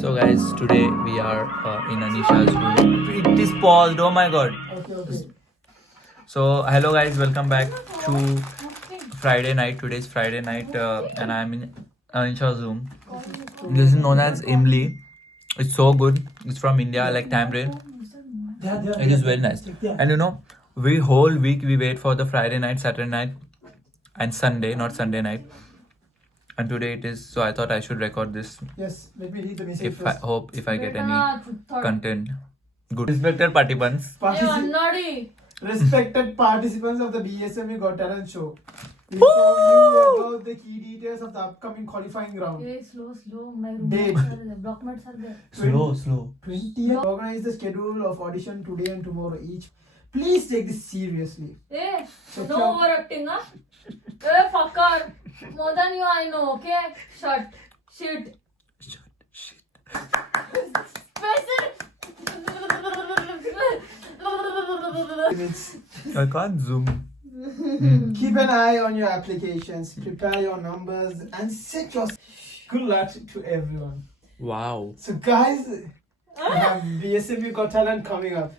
So guys, today we are in Anisha's room. It is paused. Oh my god. Okay. So hello guys, welcome back to Friday night. Today is Friday night, and I am in Anisha's room. This is known as Imli. It's so good. It's from India, like tamarind. It is very nice. And you know, we whole week we wait for the Friday night, Saturday night, and Sunday, not Sunday night. And today it is. So I thought I should record this. Yes, let me read the message If I first. hope if I get any content. Good. Respected participants. Respected participants of the BSME Got Talent show. We inform you about the key details of the upcoming qualifying round. Slow. My Date. blockmates are there. Slow. 20th. Organize the schedule of audition today and tomorrow each. Please take this seriously. No overacting, huh? Fucker. More than you, I know, okay? Shit. I can't zoom. Keep an eye on your applications, prepare your numbers, and set your. Good luck to everyone. Wow. So, guys, we have BSME Got Talent coming up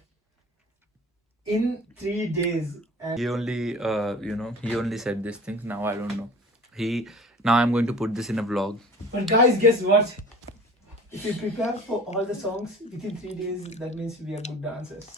in 3 days. And He only, he only said these things. Now I don't know. Now I'm going to put this in a vlog. But guys, guess what? If we prepare for all the songs within 3 days, that means we are good dancers.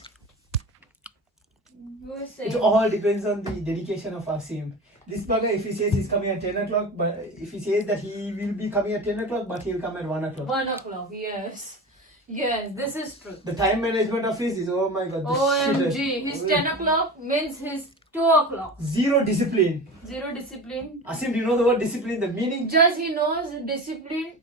It all depends on the dedication of Asim. This bugger, if he says he's coming at 10 o'clock, but if he says that he will be coming at 10 o'clock, but he'll come at 1 o'clock. 1 o'clock, yes. Yes, this is true. The time management of his is, oh my god. this OMG, shit. his 10 o'clock means his 2 o'clock. Zero discipline. Zero discipline. Asim, do you know the word discipline? The meaning? Just he knows discipline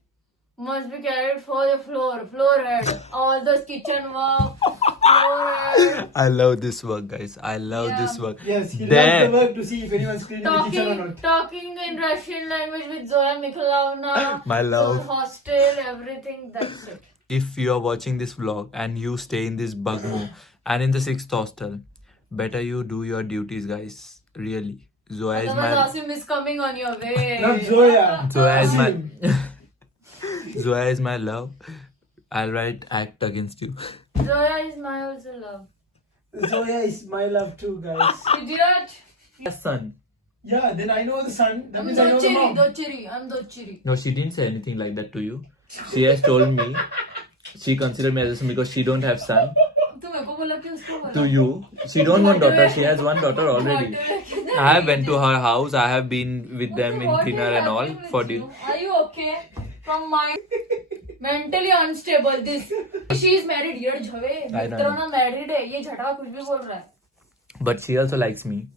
must be carried for the floor head. All those kitchen work, floor head. I love this work, guys. I love this work. Yes, he There. loves the work to see if anyone's cleaning the kitchen or not. Talking in Russian language with Zoya Mikhailovna. My love. Hostel, everything, that's it. If you are watching this vlog and you stay in this Bugmo and in the 6th hostel, better you do your duties, guys. Really. Zoya is Otherwise, my Asim is coming on your way. Not Zoya. Zoya is my Asim. Zoya is my love. I'll write act against you. Zoya is my also love. Zoya is my love too, guys. Idiot. Son. Yeah, then I know the son. That I'm means I know the mom. Dochiri. I'm Dochiri. No, she didn't say anything like that to you. She has told me she considered me as a son because she don't have son. तू मेरे को बोला कि उसको बोला? To you, she don't want daughter. She has one daughter already. I have went to her house. I have been with them in What is dinner and all happening with for you? dinner. Are you okay? From mind, mentally unstable. This she is married. ये झवे. I know. मित्रों ना married है. ये झटका कुछ भी बोल रहा है. But she also likes me.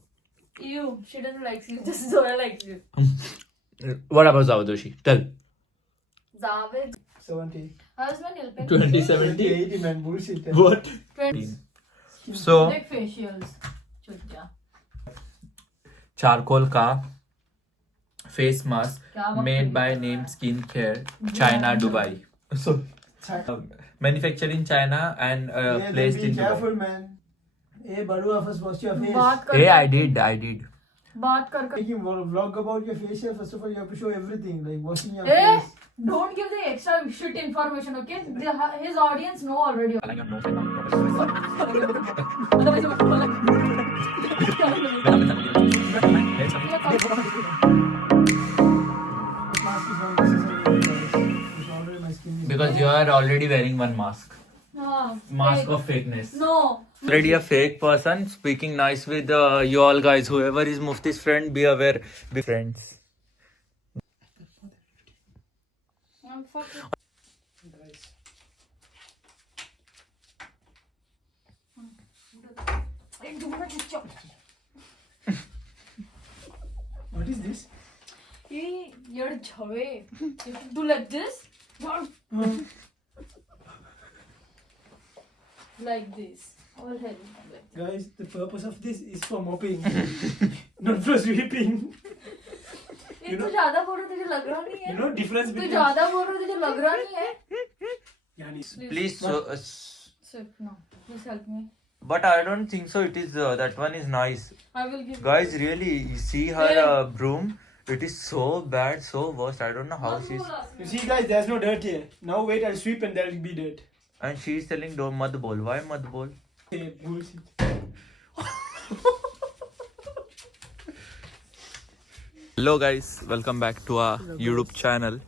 You, she doesn't like you. Just Zoya likes you. What about Zavadoshi? Tell. Zaved. 70. How's my nail paint? 2070. 80, man. Bullshit. What? 20. So, Like facials. Chutia. charcoal ka face mask क्या बात made कर by रही है? Name Skincare, China, Dubai. So, manufactured in China and Yeah, placed then be in careful, Dubai. man. Hey, Badua, first wash your face. बात कर. Hey, I did. बात कर. Making a vlog about your facial, first of all, you have to show everything, like washing your Hey, face. don't give the extra shit information, okay? His audience know already. This mask is not necessary, guys. It's already my skin is Because you are already wearing one mask. Mask Fake. of fakeness. No. Already a fake person speaking nice with you all guys. Whoever is Mufti's friend, be aware. Be friends. I'm fucking. Guys. What is this? Hey, you're chave. You do like this. Like this. All hell. Guys, the purpose of this is for mopping, not for sweeping. ये तू ज़्यादा बोल रहा तुझे लग रहा नहीं है? You know difference तू between. ज़्यादा बोल रहा तुझे लग रहा नहीं है? Yani, Please. Sip, no. Please help me. But I don't think so. It is that one is nice. I will give. Guys, really, see her Hey. broom. It is so bad, so worst. I don't know how she's. You see, guys, there's no dirt here. Now wait, I'll sweep and there'll be dirt. And she's telling don't mad bol. Why mad bol? Hey, bullshit. Hello guys, welcome back to our YouTube channel.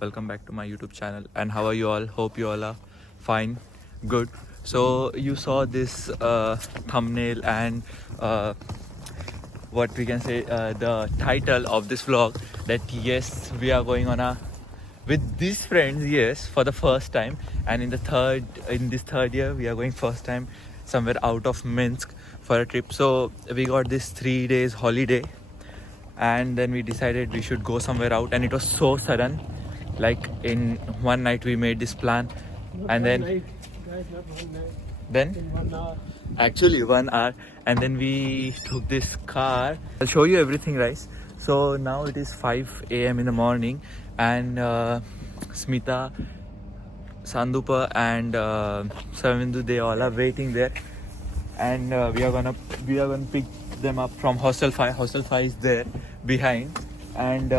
Welcome back to my YouTube channel. And how are you all? Hope you all are fine, good. So you saw this thumbnail and what we can say the title of this vlog, that yes, we are going on a with these friends, yes, for the first time. And in this third year we are going first time somewhere out of Minsk for a trip. So we got this 3 days holiday, and then we decided we should go somewhere out, and it was so sudden, like in one night we made this plan. And then Guys, not one night. then In 1 hour. actually 1 hour, and then we took this car. I'll show you everything, guys. So now it is 5 a.m. in the morning, and Smita, Sandupa and Savindu, they all are waiting there, and we are gonna pick them up from Hostel 5. Hostel 5 is there behind, and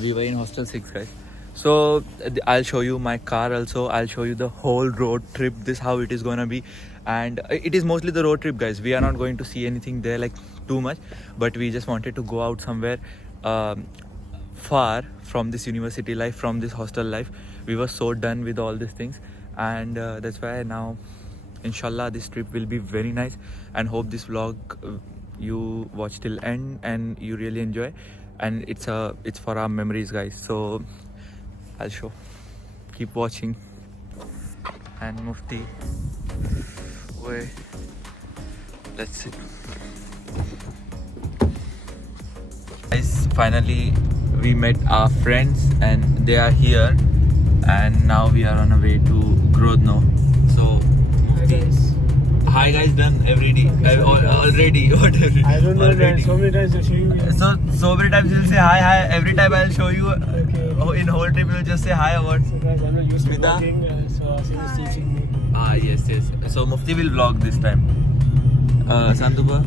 we were in Hostel 6, guys. So I'll show you my car also. I'll show you the whole road trip, this how it is gonna be. And it is mostly the road trip, guys. We are not going to see anything there like too much, but we just wanted to go out somewhere far from this university life, from this hostel life. We were so done with all these things, and that's why now inshallah this trip will be very nice. And hope this vlog you watch till end and you really enjoy, and it's for our memories, guys. So I'll show, keep watching. And Mufti, wait, let's see. Guys, finally we met our friends and they are here, and now we are on our way to Grodno. So Mufti, hi guys, done already. Already, whatever. I don't know, man. Already. So many times you're showing me. So many times you'll say hi. Every time I'll show you. Okay. In whole trip you'll just say hi or what? So guys, I'm not used to Smita? vlogging, so Asim is teaching me. Ah, yes. So Mufti will vlog this time. Sandupa?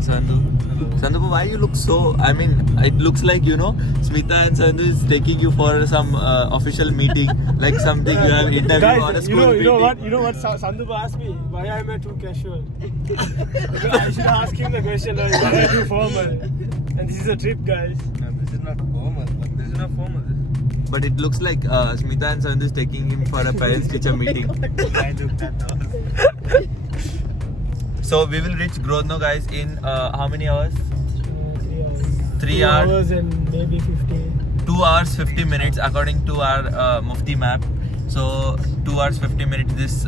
Sandupa, why you look so... I mean, it looks like, Smita and Sandu is taking you for some official meeting. Like something you have interview on a Guys, school meeting. you know what Sandupa asked me? Why am I too casual? I should ask him the question, like, why am I too formal? And this is a trip, guys. This is not formal. This is not formal. But it looks like Smita and Sandu is taking him for a parents-teacher meeting. I look that So we will reach Grodno, guys, in how many hours? 3 hours. 3 2 hours. hours and maybe 15. 2 hours 50 minutes according to our Mufti map. So 2 hours 50 minutes this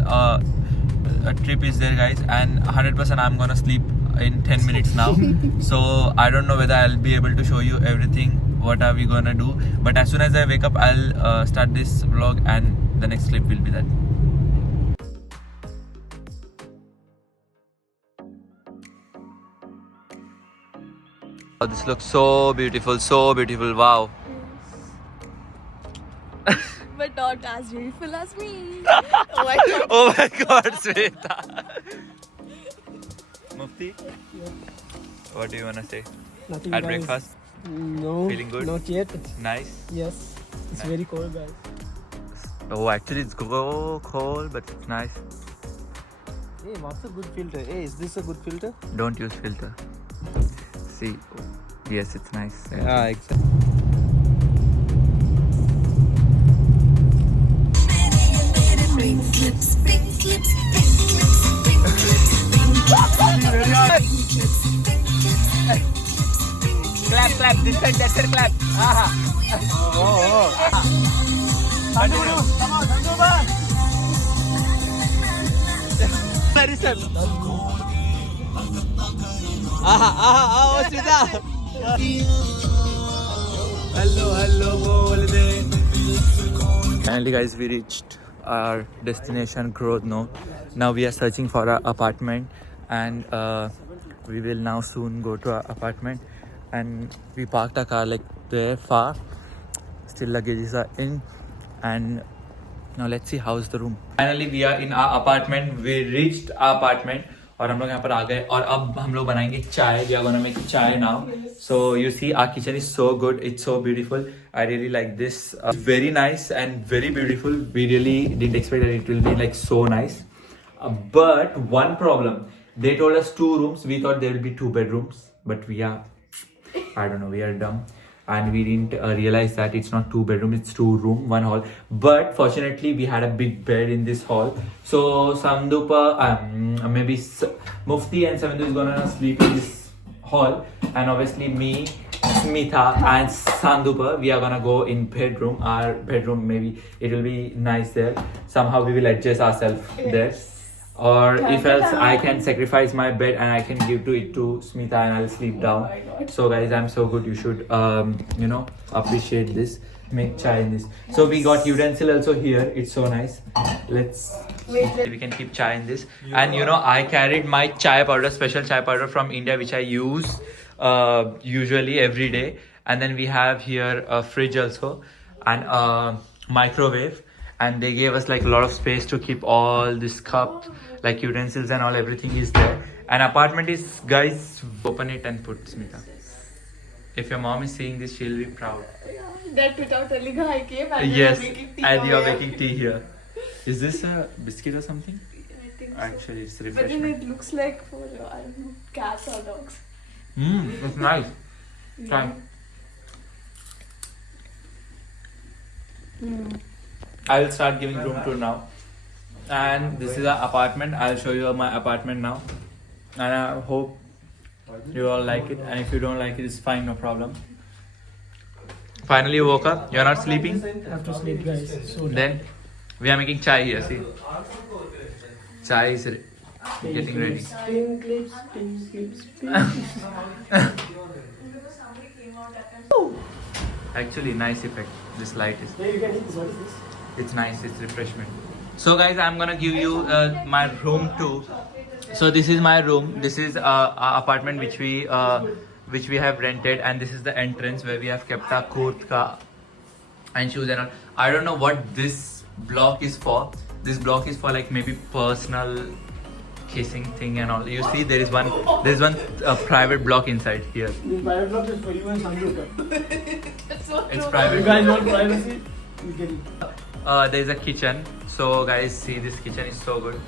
trip is there, guys, and 100% I'm gonna sleep in 10 minutes now. So I don't know whether I'll be able to show you everything what are we gonna do, but as soon as I wake up I'll start this vlog, and the next clip will be that. Oh, this looks so beautiful, wow. But not as beautiful as me. Oh my god. Oh my god, Sweta. Mufti, what do you wanna say? Nothing, At guys. breakfast? No. Feeling good? Not yet. Nice. Yes. It's Nice. very cold, guys. Oh, actually it's cold, but it's nice. Hey, what's a good filter? Hey, is this a good filter? Don't use filter. See, yes, it's nice. Yeah, exactly. Pink clips, pink clips, pink clips, pink clips, pink clips. Clap, this side, that side, clap. Very sad. Oh, Smita. Hello, Finally, guys, we reached our destination, Grodno. Now we are searching for our apartment, and we will now soon go to our apartment. And we parked our car like there far. Still luggages are in, and now let's see how's the room. Finally, we are in our apartment. We reached our apartment. और हम लोग यहाँ पर आ गए और अब हम लोग बनाएंगे चाय. We are gonna make chai now. So you see our kitchen is so good. It's so beautiful. I really like this. Very nice and very beautiful. We really didn't expect that it will be like so nice. But one problem. They told us 2 rooms. We thought there will be 2 bedrooms. But we are, I don't know, we are dumb. And we didn't realize that it's not 2 bedroom, it's 2 room, 1 hall. But fortunately, we had a big bed in this hall. So Sandupa, maybe Mufti and Savindu is gonna sleep in this hall, and obviously me, Smitha and Sandupa, we are gonna go in bedroom. Our bedroom, maybe it will be nice there. Somehow we will adjust ourselves there. Or if else I can sacrifice my bed and I can give to it to Smita and I'll sleep down. So guys, I'm so good. You should appreciate this. Make chai in this. So we got utensil also here. It's so nice. Let's we can keep chai in this. And I carried my chai powder, special chai powder from India, which I use usually every day. And then we have here a fridge also and a microwave. And they gave us like a lot of space to keep all this cup, like utensils and all, everything is there. And apartment is, guys, open it and put Smita. If your mom is seeing this, she'll be proud. That without telling her I came and Yes, you're making tea. and you're over making tea here. Is this a biscuit or something? here. I think so. Actually, it's But then refreshment. it looks like for, I don't know, cats or dogs. It's nice. Try. I will start giving room tour now. And this is our apartment. I'll show you my apartment now. And I hope you all like it. And if you don't like it, it's fine, no problem. Finally you woke up. You're not sleeping? Have to sleep, guys. So Then we are making chai here. See, chai is getting ready. Pink clips, pink clips, pink. Actually, nice effect. This light is. Yeah, you can eat this. What is this? It's nice. It's refreshment. So guys, I'm gonna give you my room too. So this is my room. This is our apartment which we have rented, and this is the entrance where we have kept our kurtka and shoes and all. I don't know what this block is for. This block is for like maybe personal kissing thing and all. You see, there is one private block inside here. The private block is for you and Sanduka. That's so It's true. private. You guys want privacy? You get it. There is a kitchen. So guys, see, this kitchen is so good,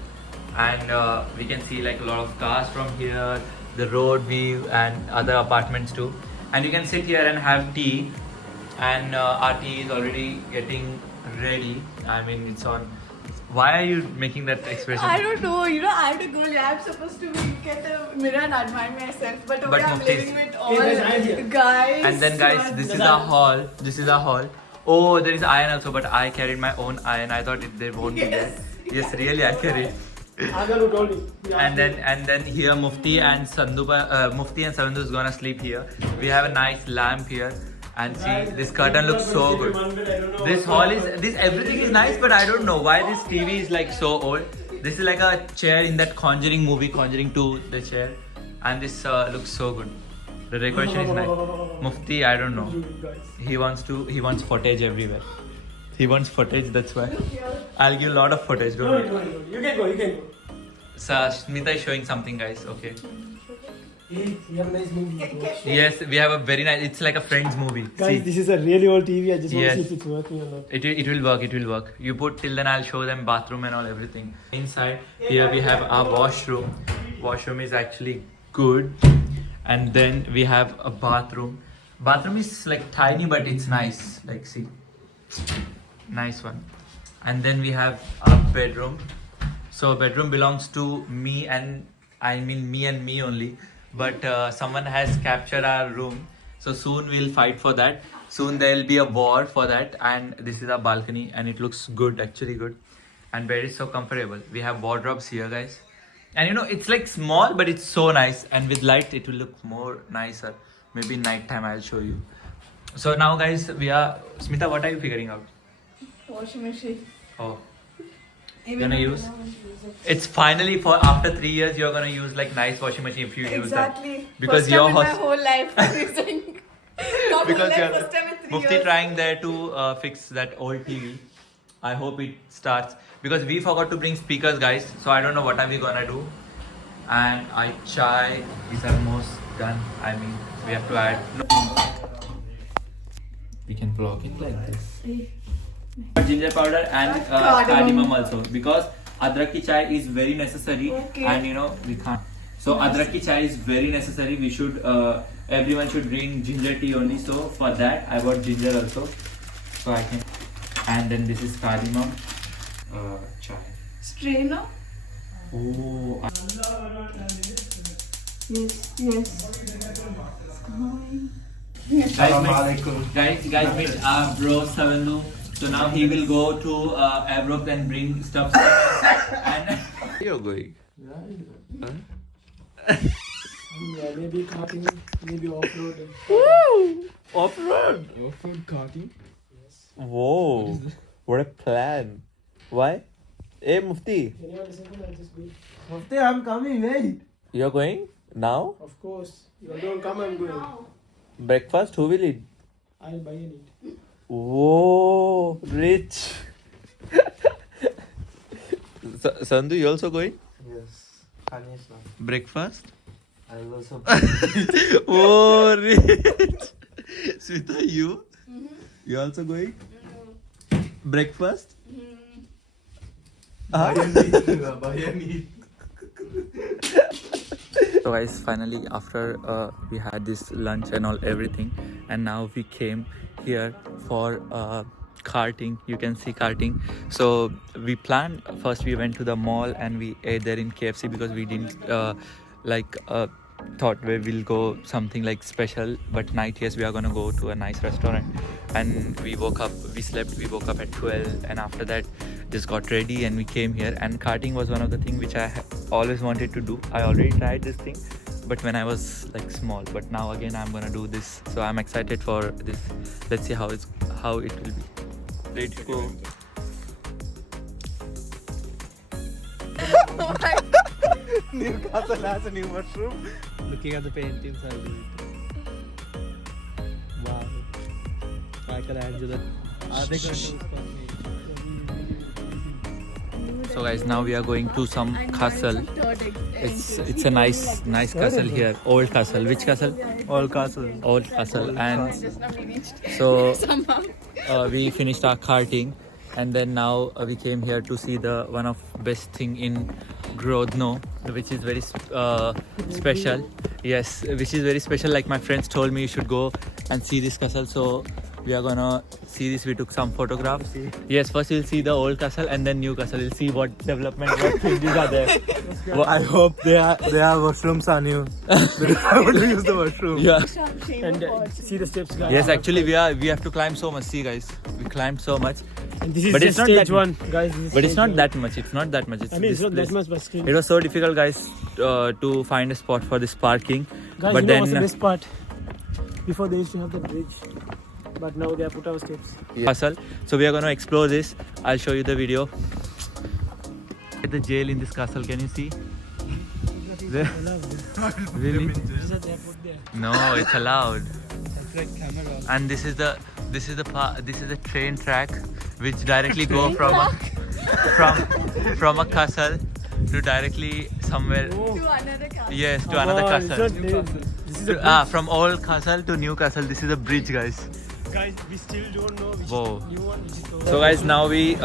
and we can see like a lot of cars from here, the road view and other apartments too. And you can sit here and have tea, and our tea is already getting ready. I mean, it's on. Why are you making that expression? I don't know, I'm the girl, I'm supposed to get a mirror and admire myself, but But I'm Mufti is- living with all guys, I'm here. guys. And then guys, this is our hall. This is our hall. Oh, there is iron also, but I carried my own iron. I thought there won't be there. Yes, really, I carried. Agar who told you. And then here Mufti and Mufti and Savindu is gonna sleep here. We have a nice lamp here, and see, this curtain looks so good. This hall is everything is nice, but I don't know why this TV is like so old. This is like a chair in that Conjuring movie, Conjuring 2, the chair, and this looks so good. The decoration is nice. Mufti, I don't know. He wants footage everywhere. He wants footage, that's why. I'll give a lot of footage, don't worry. You can go, you can go. So, Smita is showing something, guys. Okay. Hey, we have a nice movie. Yes, we have a very nice. It's like a Friends movie. Guys, See, this is a really old TV. I just want Yes. to see if it's working or not. it will work. It will work. You put till then. I'll show them bathroom and all everything. Inside here we have our washroom. Washroom is actually good, and then we have a bathroom. Bathroom is like tiny, but it's nice. Like see, nice one. And then we have our bedroom. So bedroom belongs to me, and I mean me and me only. But someone has captured our room, so soon we'll fight for that. Soon there will be a war for that. And this is our balcony, and it looks good, actually good. And bed is so comfortable. We have wardrobes here, guys. And it's like small, but it's so nice. And with light, it will look more nicer. Maybe night time I'll show you. So now, guys, we are. Smita, what are you figuring out? Washing machine. Oh, Even gonna I use? don't know how to use it. it's finally for after 3 years you're gonna use like nice washing machine if you use that. Exactly. Because first your time in my hos- whole life. I'm using. Not Because whole life, you're first time in 3 Mufti years. trying there to fix that old TV. I hope it starts because we forgot to bring speakers, guys. So I don't know what are we gonna do. and our chai is almost done. I mean, we have to add. We can vlog it like this. Ginger powder and cardamom also, because adrak ki chai is very necessary, and you know we can't. So adrak ki chai is very necessary. We should everyone should drink ginger tea only. So for that I bought ginger also, so I can. And then this is cardamom chai. Strainer? Oh. Yes. Guys, meet our bro Savandu. So now he will go to Abrok and bring stuff. And you're going. Yeah, maybe karting, maybe off-road. Off-road. Off-road karting. Whoa. What a plan. Why? Hey Mufti, Anyone listen to that? Just wait. Mufti, I'm coming, wait. you're going now? Of course. You don't come, I'm going. Breakfast? Who will eat? I'll buy and eat. Whoa, rich. Sandhu, you also going? Yes. Kanye's now. Breakfast? I will also. Oh, rich. Sweta, you? You also going? Breakfast? So guys, finally after we had this lunch and all everything, and now we came here for karting. You can see karting. So we planned, first we went to the mall and we ate there in KFC because we didn't thought we will go something like special, but night, yes, we are gonna go to a nice restaurant. And we woke up at 12, and after that just got ready and we came here. And karting was one of the things which I always wanted to do. I already tried this thing, but when I was like small, but now again I'm gonna do this, so I'm excited for this. Let's see how it will be. Ready to go. Newcastle has a new mushroom. Looking at the paintings, I will eat. Wow. Michelangelo. Are they going to spot me? So guys, now we are going to some castle. It's a nice castle here. Old castle. Which castle? All castle. Old castle. And so we finished our karting, and then now we came here to see the one of best thing in Grodno, which is very special. Yes, which is very special. Like my friends told me, you should go and see this castle. So we are gonna see this. We took some photographs. Yes, first we'll see the old castle and then new castle. We'll see what development, what changes are there. I hope they are mushrooms are new. Because I want to use the mushroom. Yeah. And see the steps, guys. Yes, actually we have to climb so much. See guys, we climbed so much. And this is But just it's not stage that- one, guys. This is But it's stage not one. that much. It's not that much. It's I mean, it's this not that place. much, but still. It was so difficult, guys, to find a spot for this parking. Guys, but you know then what's the best part? Before they used to have the bridge, but now they have put our steps. castle. So we are going to explore this. I'll show you the video. At the jail in this castle, can you see? There. Really? No, it's allowed. And this is the train track which directly go from a castle to directly somewhere. To another castle. Yes, to another castle. From old castle to new castle. This is a bridge, guys. Guys, we still don't know which Whoa. new one, which is the So guys, now we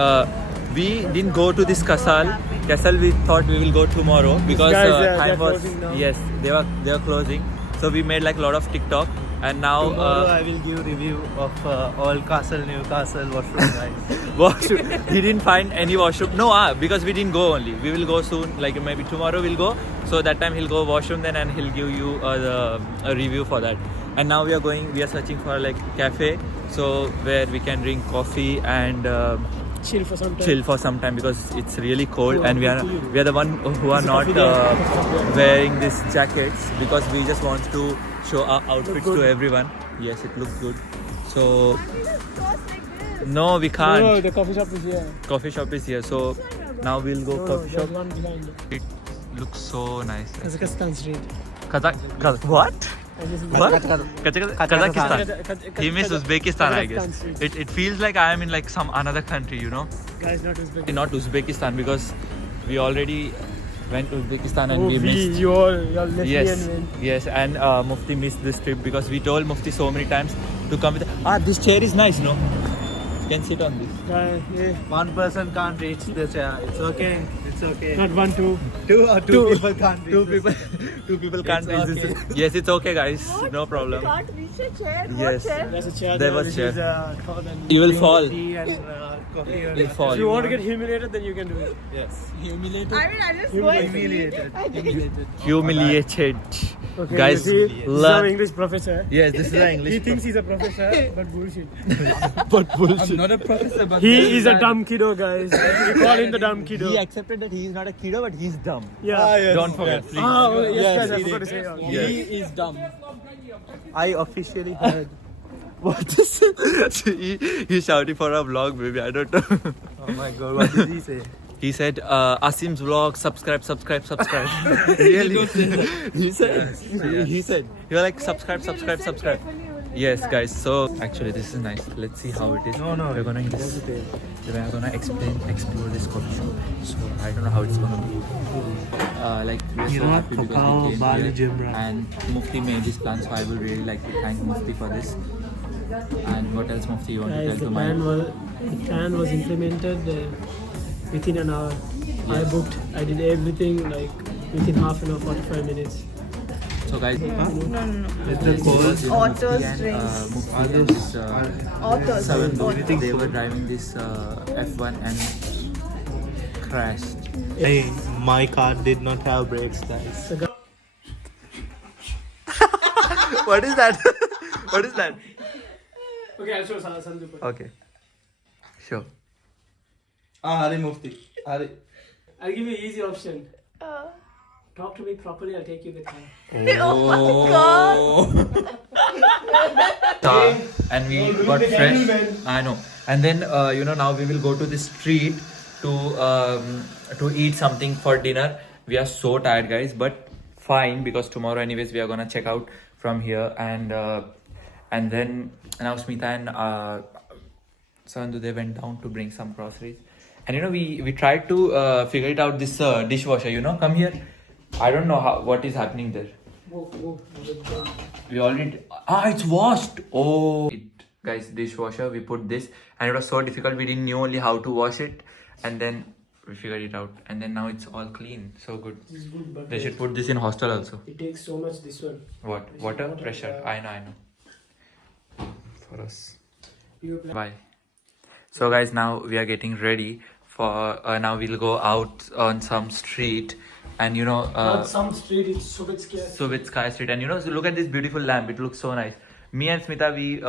didn't go to this castle. We thought we will go tomorrow because guys, they're time was closing now. yes, they were closing. So we made like a lot of TikTok, and now Tomorrow I will give review of all castle, new castle, washroom, guys. washroom. He didn't find any washroom. No, because we didn't go only. We will go soon. Like maybe tomorrow we'll go. So that time he'll go washroom then, and he'll give you a review for that. And now we are searching for like cafe, so where we can drink coffee and chill for some time. chill for some time because it's really cold, and we are the one who are It's a not coffee day. wearing these jackets because we just want to show our outfits to everyone. Yes, it looks good. So no, we can't. No, the coffee shop is here. Coffee shop is here, so now we'll go No, coffee there's shop. one behind. It looks so nice. Kazakhstan Street. What? And this is What? Kazakhstan. Kazakhstan. He means Uzbekistan, I guess. Kazakhstan Street. It feels like I am in like some another country, you know. Guys, not Uzbekistan. Not Uzbekistan because we already went to Uzbekistan and we missed. You're lesbian Yes, man. yes, and Mufti missed this trip because we told Mufti so many times to come with. This chair is nice, no? You can sit on this. One person can't reach the chair. It's okay. It's okay. Not 1, 2. Two people can't reach Two this. people, two people can't It's reach this. okay. Yes, it's okay, guys. No problem. Can't reach a chair. Yes. There's a chair There was which chair. is, taller than You will fall. Tea and coffee. You'll fall. If you want to get humiliated, then you can do it. Yes. Humiliated. I mean, I just go and Humiliated. Humiliated. Okay, Guys, you see, this is our learn. English professor. Yes, this is the English. He thinks he's a professor, but bullshit. but bullshit. I'm not a professor, but He is a dumb kiddo, guys. We call him the dumb kiddo. He accepted that he is not a kiddo, but he's dumb. Yeah. yes. Don't forget, please. Oh, yes, Yes, guys, I he forgot to did. say. Yes. He is dumb. I officially heard. What is it? He's shouting for a vlog, baby. I don't know. Oh my god, what did he say? He said, Asim's vlog, subscribe. Really? He said, he said, you're like, subscribe. Yes, guys. So actually, this is nice. Let's see how it is. No. We're gonna explore this coffee shop. So I don't know how it's gonna be. Like we're so happy because we came Bali here Gym Rat. and Mufti made this plan. So I will really like to thank Mufti for this. And what else, Mufti, you want to Guys, tell the to plan was implemented within an hour. I booked. I did everything like within half an hour, 45 minutes. So guys, It's the cold. Autos and drinks. Mufti and this Autos. Seven, they were driving this F1 and crashed. Hey, my car did not have brakes, guys. What is that? What is that? Okay, I'll show Sandu. Okay. Sure. Are Mufti. I'll give you an easy option. Talk to me properly, I'll take you the car. And we got fresh. I know. And then now we will go to the street to eat something for dinner. We are so tired, guys, but fine because tomorrow, anyways, we are gonna check out from here and then now Smita and Sandu, they went down to bring some groceries. And we tried to figure it out, this dishwasher, come here. I don't know what is happening there. We already it's washed. Guys, dishwasher, we put this and it was so difficult, we didn't know only how to wash it, and then we figured it out, and then now it's all clean. So good. This is good, but They should put this in hostel also. it takes so much this one. What? Water pressure. I know. For us. Bye. So guys, now we are getting ready for now we'll go out on some street, and Not some street, it's Sovietskaya Street, and so look at this beautiful lamp. It looks so nice. Me and Smita, we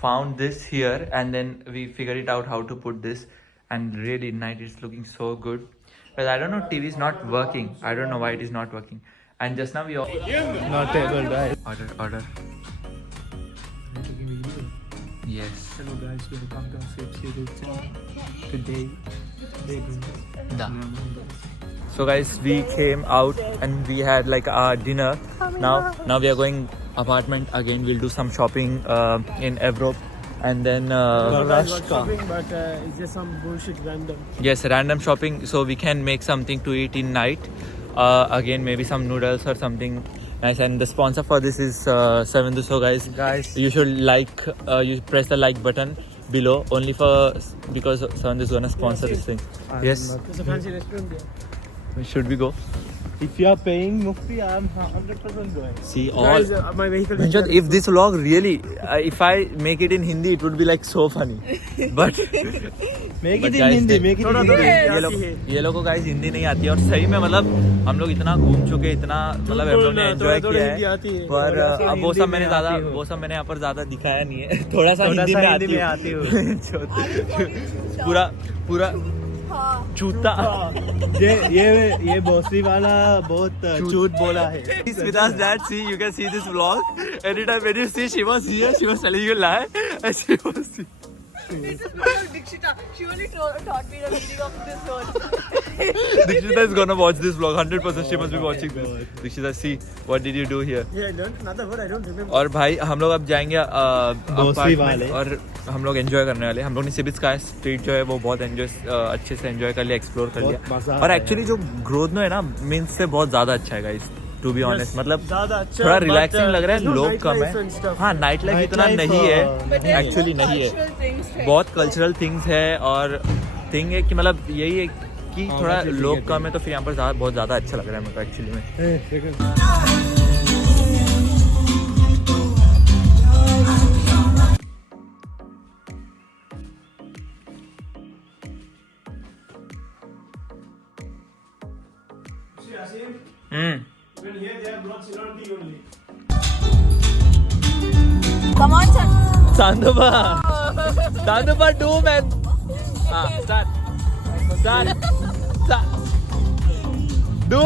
found this here, and then we figured it out how to put this, and really night it's looking so good. But I don't know, TV is not working. I don't know why it is not working. And just now we all Not able, right? order. Yes. Hello guys, welcome to our YouTube channel. Today, So guys, we came out and we had like our dinner. Now we are going apartment again. We'll do some shopping in Europe, and then shopping, but it's just some bullshit random. yes, random shopping, so we can make something to eat in night. Again, maybe some noodles or something nice. And the sponsor for this is Sevendu. So guys, you should you press the like button below only because Sevendu is gonna sponsor this thing. Yes, There's a fancy restaurant there. should we go? If you are paying Mufti, I am 100% going. See all. Guys, my vehicle is Manjot, if this vlog really, if I make it in Hindi, it would be like so funny. But Make But it in guys, Hindi, they- make it in No, Hindi. ये लोग को guys Hindi नहीं आती है, और सही में मतलब हम लोग इतना घूम चुके, इतना मतलब हम लोग ने एंजॉय थोड़ा किया हिंदी है, आती है। पर थोड़ा सा अब वो हिंदी सब में मैंने यहाँ पर ज्यादा दिखाया नहीं है. थोड़ा सा हिंदी में आती हूँ. पूरा चूता. ये भोसरी वाला बहुत झूठ बोला है. Smita's dad, see, you can see this vlog. Anytime when you see she was here, she was telling you lie, and she was. It's a video of Dikshita. She only taught me the meaning of this word. Dikshita is gonna watch this vlog. 100% she must be watching this. Dikshita, see what did you do here? Yeah, I learned another word. I don't remember. और भाई हम लोग अब जाएंगे grocery वाले। और हम लोग एंजॉय करने वाले। हम लोग ने सिबिस का स्ट्रीट जो है वो बहुत अच्छे से एंजॉय कर लिया, एक्सप्लोर कर बहुत मजा लिया। आ और रहा एक्चुअली जो ग्रोथनो है ना मीन्स से बहुत ज्यादा अच्छा है गाइस, टू बी ऑनेस्ट। मतलब ज़्यादा अच्छा, थोड़ा but, रिलैक्सिंग लग रहा है, no लोग night कम life and है। stuff. हाँ, नाइट लाइफ Night इतना life, नहीं है, But there's एक्चुअली more नहीं है। cultural things to बहुत कल्चरल थिंग्स है और थिंग है कि मतलब यही है कि थोड़ा लोग कम है तो फिर यहाँ पर बहुत ज़्यादा अच्छा लग रहा है मेरे को एक्चुअली में। See, Asim, when here they have brought Ceylon tea only. Come on, son. Sandoba, do man. Start. Do.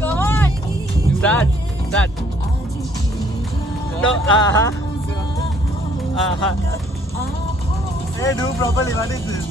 Come on. Start. No. Hey, do properly. What is this?